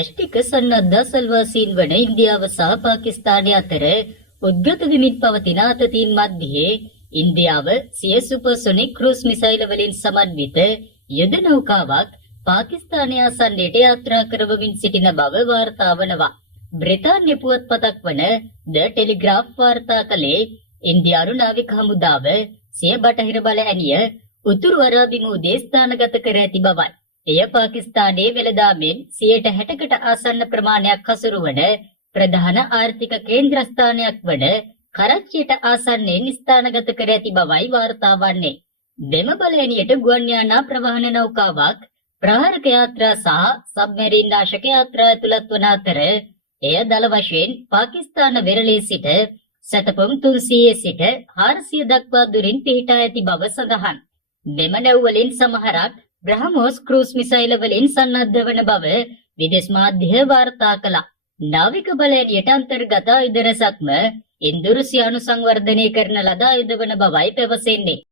න්‍යෂ්ටික සන්නද්ධ අසල්වාසීන් වන ඉන්දියාව සහ පාකිස්තානය අතර උද්ගත වෙමින් පවතින අතතීන් මැද්දේ ඉන්දියාව සිය සුපර්සොනික් ක්‍රූස් මිසයිල් වලින් සමන්විත යුද නෞකාවක් පාකිස්තානය ආසන්නයට යාත්‍රා කරවමින් සිටින බව වාර්තා වනවා. බ්‍රිතාන්‍ය පුවත්පතක් වන ද ටෙලිග්‍රාෆ් වාර්තා කළේ ඉන්දියානු නාවික හමුදාව සිය බටහිර බලඇණිය උතුරු අරාබිමුහුදේ ස්ථානගත කර ඇති බවයි. එය පාකිස්තානයේ වෙළඳාමෙන් 60%කට ආසන්න ප්‍රමාණයක් හසුරුවන ප්‍රධාන ආර්ථික කේන්ද්‍රස්ථානයක් වන කරච්චියට ආසන්නයෙන් ස්ථානගත කර ඇති බවයි වාර්තා වන්නේ. දෙම බලඇණියට ගුවන් යානා ප්‍රවාහන නෞකාවක් ප්‍රහාරක යාත්‍රා සහ සබ්මරීන් නාශක යාත්‍රා ඇතුළත් වන අතර එය දල වශයෙන් පාකිස්තාන වෙරළේ සිට සැතපුම් 300 සිට 400 දක්වා දුරින් පිහිටා ඇති බව සඳහන්. මෙම නැව් වලින් සමහරක් බ්‍රහ්මෝස් ක්‍රූස් මිසයිල් වලින් සන්නද්ධ වන බව විදේශ මාධ්‍ය වාර්තා කළා. නාවික බලඇණියට අන්තර්ගත ආයුධ රැසක්ම ඉන්දුරුසියානු සංවර්ධනය කරන ලද ආයුධ වන බවයි පැවසෙන්නේ.